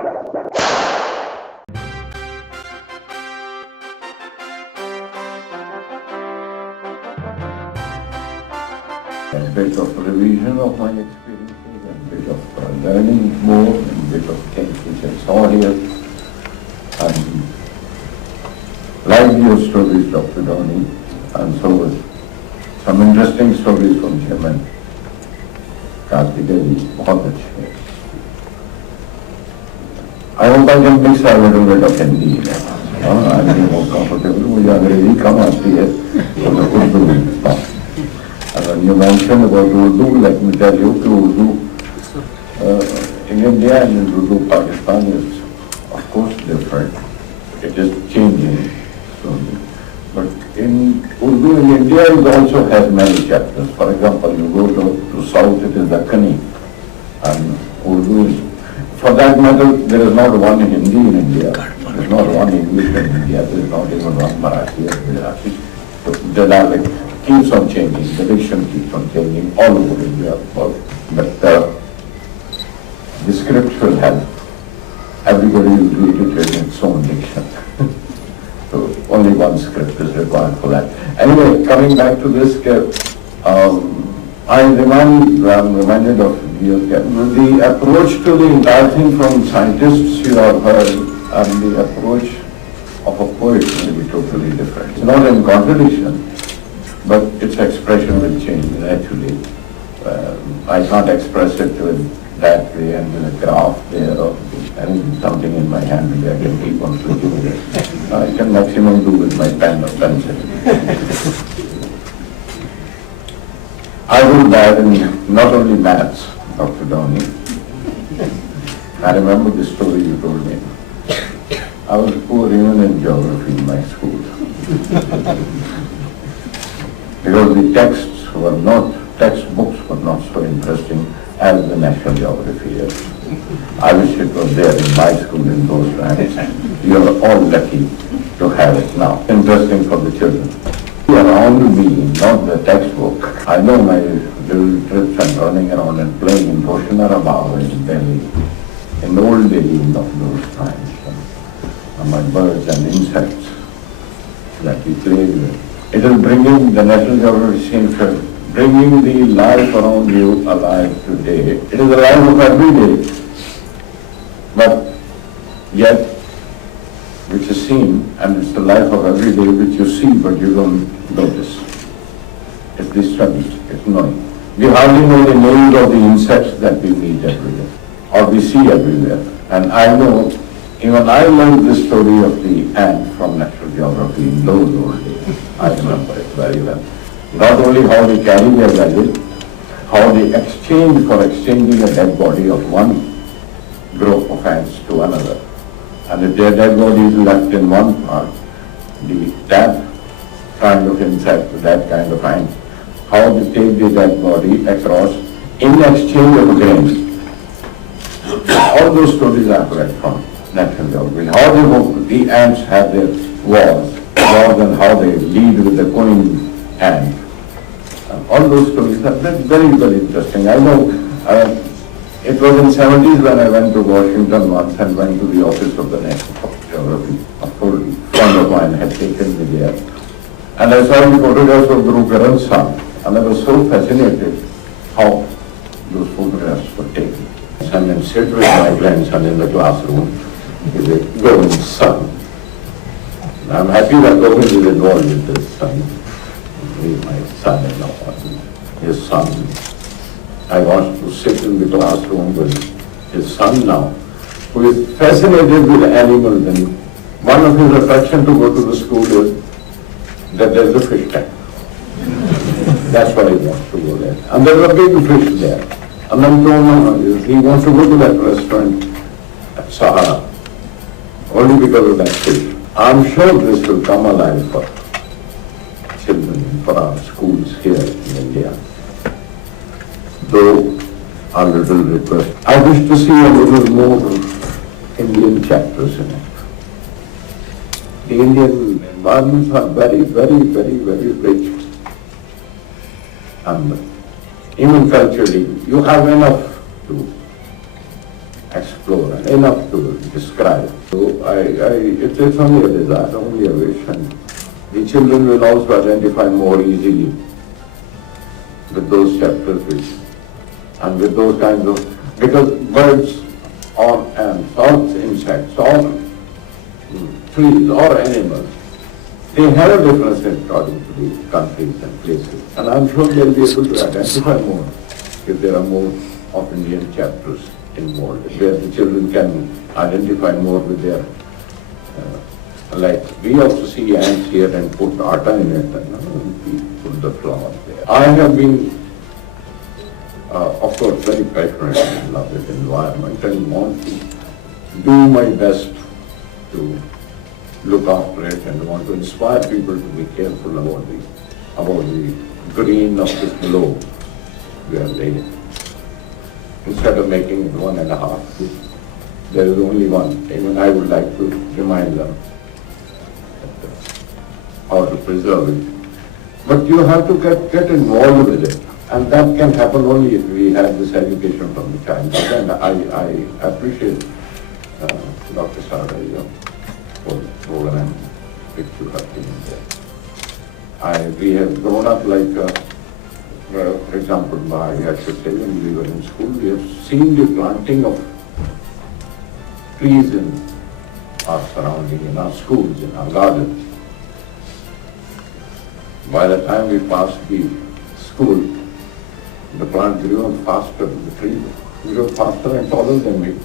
A bit of revision of my experiences, a bit of learning more, and a bit of things which I saw here. And like your stories, Dr. Dhoni, and so some interesting stories from Chairman Karthikeya ji, बहुत अच्छे हैं. I hope I can mix a little bit of Hindi in it. I'm more comfortable. मुझे अंग्रेजी कम आती है, तो मैं उर्दू लिखता हूँ. And when you mentioned about Urdu, let me tell you that Urdu in India and in Urdu Pakistan is of course different. It is changing slowly. But in Urdu in India it also has many chapters. For example, you go to south, it is Dakkani. And Urdu is, for that matter, there is not one Hindi in India. There is not one English in India. There is not even one Marathi or Gujarati. So the dialect keeps on changing, the diction keeps on changing all over India. But the script will have, everybody will read it in its own diction. So only one script is required for that. Anyway, coming back to this, I'm reminded of the approach to the entire thing from scientists you have heard, and the approach of a poet will be totally different. It's not in contradiction, but its expression will change naturally. I can't express it with that way and with a graph there or something in my hand which I can keep on flicking with it. I can maximum do with my pen or pencil. I would dive in not only maths, Dr. Dhoni. I remember the story you told me. I was poor even in geography in my school. Because the textbooks were not so interesting as the National Geography is. I wish it was there in my school in those times. You are all lucky to have it now. Interesting for the children. Around me, not the textbook. I know my little trips and running around and playing in Roshanarabad in Delhi, in the old Delhi of those times. And my birds and insects that we played with. It is bringing, the National Geography seems to bringing the life around you alive today. It is the life of every day, but yet which is seen, and it's the life of every day which you see but you don't notice. It's the study, it's knowing. We hardly know the names of the insects that we meet every day, or we see everywhere. And I know, even I learned the story of the ant from Natural Geography in those old days. I remember it very well. Not only how they carry their baggage, how they exchange for exchanging a dead body of one group of ants to another. And if their dead body is left in one part, that kind of insect, that kind of ant, how they take the dead body across in exchange of grains. All those stories I have read from Natural Geography. How the ants have their wars and how they lead with the queen ant. All those stories are very, very interesting. I know it was in 70s when I went to Washington once and went to the office of the National Geography. A old friend of mine had taken me there. And I saw the photographs of Guru Karan's son. And I was so fascinated how those photographs were taken. And then sit with my grandson in the classroom with a Govind's son. I'm happy that Govind is involved with this son. He's my son-in-law, his son. I want to sit in the classroom with his son now, who is fascinated with animals, and one of his attractions to go to the school is that there's a fish tank. That's why he wants to go there. And there's a big fish there. And then he wants to go to that restaurant at Sahara, only because of that fish. I'm sure this will come alive for children, for our schools here in India. Though our little request, I wish to see a little more Indian chapters in it. The Indian environments are very, very, very, very rich. And even culturally, you have enough to explore and enough to describe. So it's only a desire, only a wish, and the children will also identify more easily with those chapters and with those kinds of, because birds or ants or insects or trees or animals, they have a difference according to the countries and places. And I'm sure they'll be able to identify more if there are more of Indian chapters involved, where the children can identify more with their, like we also see ants here and put atta in it and we put the flower there. I have been, of course, very passionate in love with environment and want to do my best to look after it and want to inspire people to be careful about the green of this globe where they, instead of making it 1.5, there is only one. Even I would like to remind them how to preserve it. But you have to get involved with it. And that can happen only if we have this education from the child. And I appreciate Dr. Sarda for the program which you have been there. We have grown up like, for example, I should say when we were in school, we have seen the planting of trees in our surrounding, in our schools, in our gardens. By the time we passed the school, the plant grew faster, the tree grew faster and taller than me.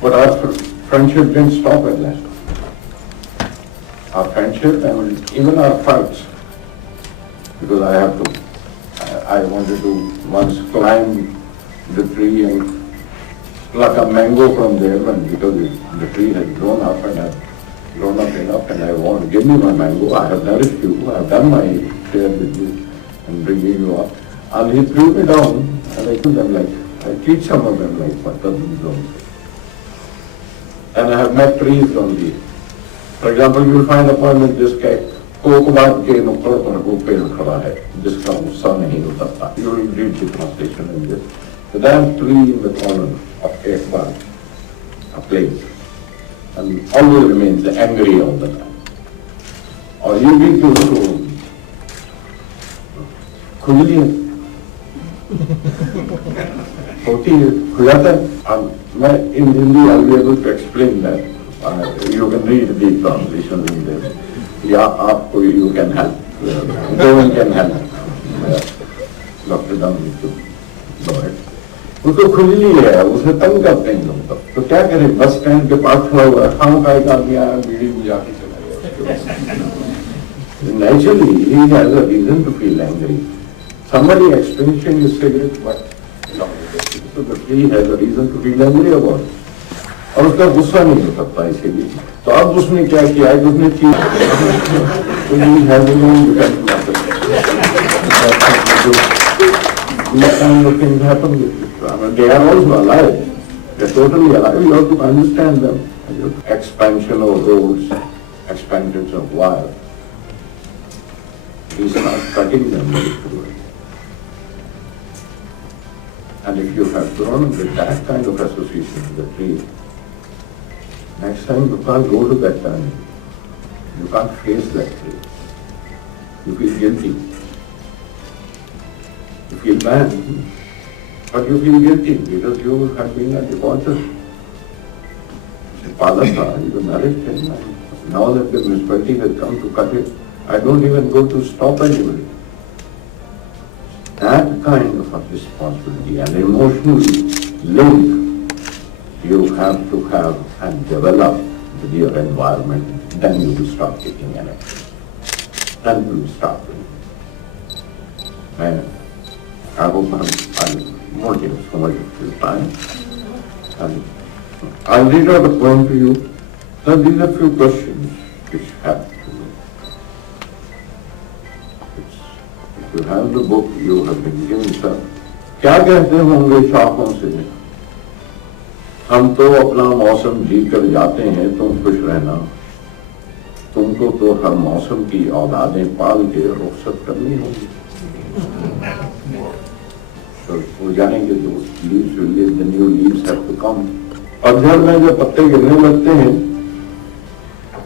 But our friendship didn't stop at that. Our friendship and even our fights, because I wanted to once climb the tree and pluck a mango from there, and because the tree had grown up and had grown up enough and I want to give me my mango, I have nourished you, I have done my share with you and bringing you up. And he threw me down, and I told them I teach some of them like my cousins also. And I have met trees on the, for example, you will find a poem in this case, कोकबाद के नुक्कड़ पर वो पेड़ खड़ा है जिसका गुस्सा नहीं उतरता. You will read the translation in this. So that tree in the corner of Ekbad, a place, and always remains angry all the time. Or you need to खुली है होती है खुलाता है. मैं in Hindi I'll be able to explain that. You can read the translation in there. Yeah, आपको you can help. No one can help. Dr. Dhammi to know it. उसको खुली है, उसे तंग करते हैं लोग. तो क्या करें, बस स्टैंड के पास खड़ा हुआ है, खाम का एक आदमी आया, बीड़ी बुझा के चला गया. Naturally, he has a reason to feel angry. Somebody extinguishing his cigarette, but so the tree has a reason to feel angry about it. और उसका गुस्सा नहीं हो सकता इसीलिए. तो अब उसने क्या किया है, उसने चीज तो he has his own defense method. These kind of things happen with people. I mean, they are also alive. They are totally alive. You have to understand them. Expansion of roads, expansions of wire. We start cutting them through it. And if you have grown with that kind of association with the tree, next time you can't go to that time. You can't face that tree. You feel guilty. You feel bad. But you feel guilty because you have been at the altar. You nourished it. Now that the municipality has come to cut it, I don't even go to stop anybody. That kind of a responsibility and emotional link you have to have and develop with your environment, then you will start taking an action. Then you will start doing it. And I hope I won't take so much of your time. And I'll read out a poem to you. So these are few questions which have to be. If you have the book, you have been given, sir. क्या कहते होंगे शाखों से, हम तो अपना मौसम जी कर जाते हैं, तुम खुश रहना, तुमको तो हर मौसम की औलादें पाल के रुखसत करनी होगी. तो वो जानेंगे, the new leaves have to come. पतझड़ में जब पत्ते गिरने लगते हैं,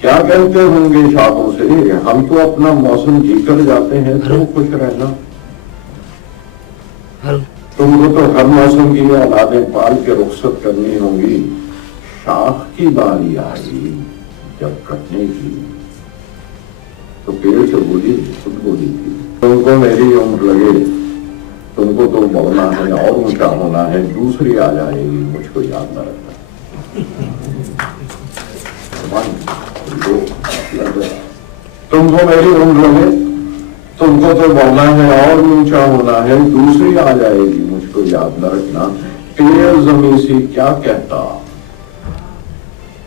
क्या कहते होंगे शाखों से, हम तो अपना मौसम जीकर जाते हैं, तो खुश रहना। तुमको तो हर मौसम की औलादें पाल के रुखसत करनी होंगी। शाख की बारी आई जब कटने की, तो पेड़ से बोली, खुद बोली थी, तुमको मेरी उम्र लगे, तुमको तो बढ़ना है और ऊंचा होना है, दूसरी आ जाएगी, मुझको याद न रखना। तुमको मेरी उम्र लगे, तुमको तो बढ़ना है और ऊंचा होना है, दूसरी आ जाएगी, मुझको याद न रखना। पेड़ जमीन से क्या कहता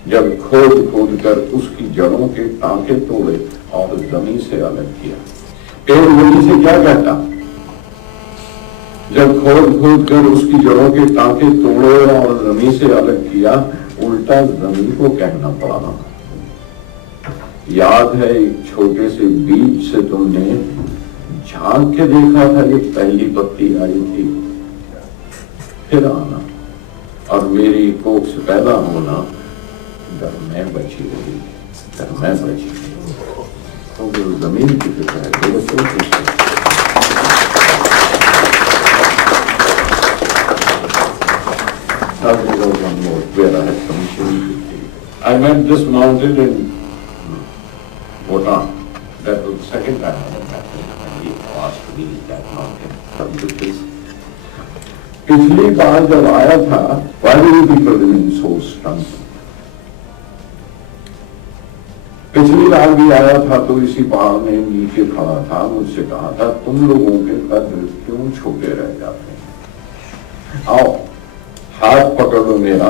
जब खोद खोद कर उसकी जड़ों के टांके तोड़े और जमीन से अलग किया। पेड़ जमीन से क्या कहता जब खोद खोद कर उसकी जड़ों के टांके तोड़े और जमीन से अलग किया, उल्टा जमीन को कहना पड़ा। याद है एक छोटे से बीज से तुमने झांक के देखा था, ये पहली पत्ती आई थी, फिर आना और मेरी कोख से पैदा होना, घर में बची रही, घर में बची रही। तो वो जमीन की फिक्र है, दोस्तों I met this mountain in Bhutan. That was the second time I met him, and he asked me that mountain. पिछली बार जब आया था, why do you people remain so stunned? पिछली बार भी आया था तो इसी पहाड़ में नीचे खड़ा था, मुझसे कहा था, तुम लोगों के कद क्यों छोटे रह जाते हैं? आओ हाथ पकड़ लो मेरा,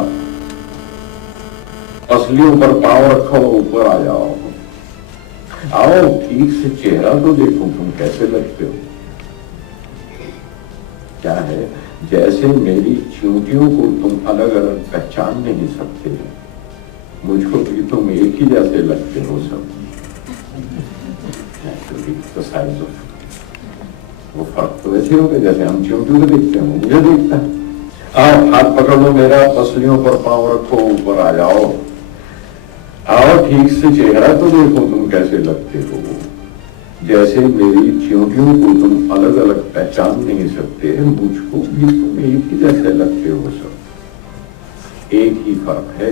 पसलियों पर पांव रखो, ऊपर आ जाओ। आओ ठीक से चेहरा तो देखो, तुम कैसे लगते हो। क्या है, जैसे मेरी चींटियों को तुम अलग अलग पहचान नहीं सकते, मुझको भी तुम एक ही जैसे लगते हो सब। वो फर्क तो ऐसे होगा जैसे हम चींटियों को देखते हैं, मुझे देखता है। आओ हाथ पकड़ लो मेरा, पसलियों पर पांव रखो, ऊपर आ जाओ। आओ ठीक से चेहरा तो देखो, तुम कैसे लगते हो। जैसे मेरी चींटियों को तुम अलग अलग पहचान नहीं सकते, मुझको भी तुम एक ही जैसे लगते हो सब। एक ही फर्क है,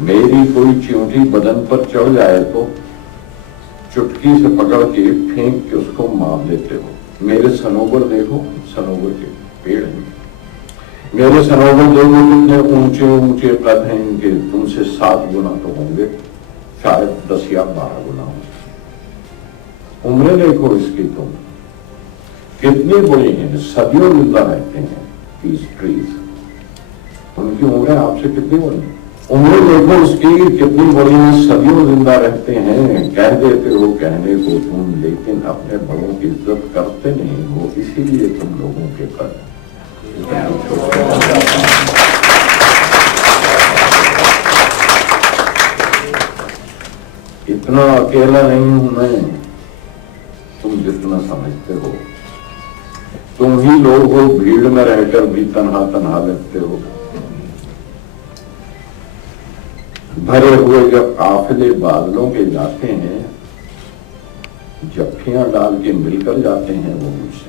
मेरी कोई चींटी बदन पर चढ़ जाए तो चुटकी से पकड़ के फेंक के उसको मार देते हो। मेरे सनोबर देखो, सनोबर के पेड़ हैं, मेरे सनोबर देखो कितने ऊंचे ऊंचे कद हैं इनके, तुमसे 7 गुना तो होंगे, शायद 10 या 12 गुना होंगे। उम्रें देखो इसकी तुम कितनी बड़ी हैं, सदियों जिंदा रहते हैं पीस ट्रीज। उनकी उम्रें आपसे कितनी बड़ी, उम्रें देखो उसकी कितनी बड़ी है, सदियों जिंदा रहते हैं। कह देते हो कहने को तुम, लेकिन अपने बड़ों की इज्जत करते नहीं हो, इसीलिए तुम लोगों के कद इतना अकेला नहीं हूं मैं, तुम जितना समझते हो। तुम ही लोग हो भीड़ में रहकर भी तन्हा तन्हा लगते हो। भरे हुए जब काफिले बादलों के जाते हैं, जफ्फियां डाल के मिलकर जाते हैं वो मुझसे।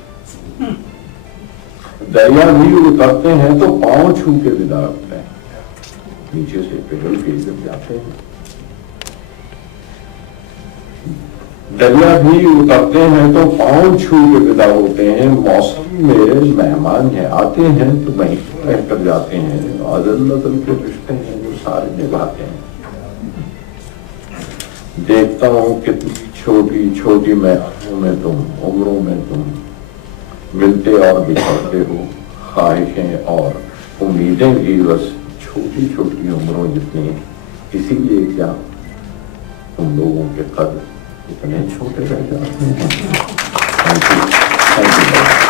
दरिया भी उतरते हैं तो पांव छू के विदा रखते हैं, नीचे से पिघल के जब जाते हैं। दरिया भी उतरते हैं तो पांव छू के विदा होते हैं। मौसम मेरे मेहमान हैं, आते हैं तो वहीं रहकर जाते हैं। अदल नदल के रिश्ते हैं जो सारे निभाते हैं। देखता हूं कितनी छोटी छोटी महफिलों में तुम, उम्रों में तुम मिलते और बिछड़ते हो। ख्वाहिशें और उम्मीदें भी बस छोटी छोटी उम्रों जितनी, इसीलिए क्या तुम लोगों के कद इतने छोटे रह जाते हैं। Thank you.